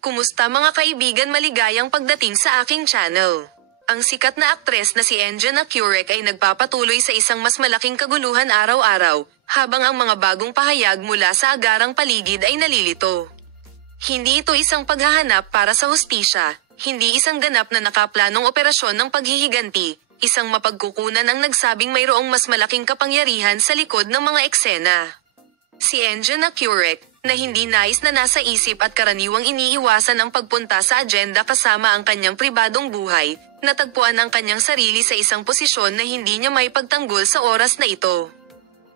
Kumusta mga kaibigan, maligayang pagdating sa aking channel. Ang sikat na aktres na si Enjen Akurek ay nagpapatuloy sa isang mas malaking kaguluhan araw-araw, habang ang mga bagong pahayag mula sa agarang paligid ay nalilito. Hindi ito isang paghahanap para sa hustisya, hindi isang ganap na nakaplanong operasyon ng paghihiganti, isang mapagkukunan ang nagsabing mayroong mas malaking kapangyarihan sa likod ng mga eksena. Si Enjen Akurek, na hindi nais na nasa isip at karaniwang iniiwasan ang pagpunta sa agenda kasama ang kanyang pribadong buhay, natagpuan ang kanyang sarili sa isang posisyon na hindi niya may pagtanggol sa oras na ito.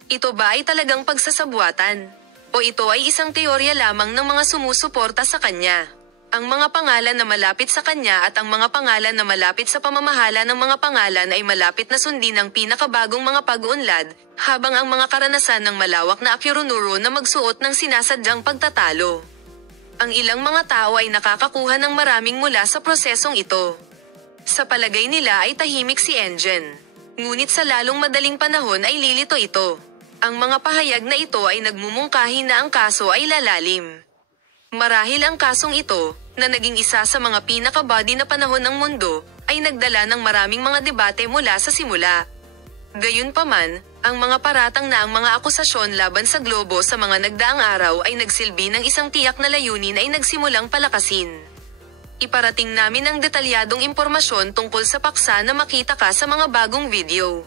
Ito ba ay talagang pagsasabuatan? O ito ay isang teorya lamang ng mga sumusuporta sa kanya? Ang mga pangalan na malapit sa kanya at ang mga pangalan na malapit sa pamamahala ng mga pangalan ay malapit na sundin ang pinakabagong mga pag-uunlad, habang ang mga karanasan ng malawak na akyurunuro na magsuot ng sinasadyang pagtatalo. Ang ilang mga tao ay nakakakuha ng maraming mula sa prosesong ito. Sa palagay nila ay tahimik si Enjen. Ngunit sa lalong madaling panahon ay lilito ito. Ang mga pahayag na ito ay nagmumungkahi na ang kaso ay lalalim. Marahil ang kasong ito, na naging isa sa mga pinakabody na panahon ng mundo, ay nagdala ng maraming mga debate mula sa simula. Gayunpaman, ang mga paratang na ang mga akusasyon laban sa Globo sa mga nagdaang araw ay nagsilbi ng isang tiyak na layunin ay nagsimulang palakasin. Iparating namin ang detalyadong impormasyon tungkol sa paksa na makita ka sa mga bagong video.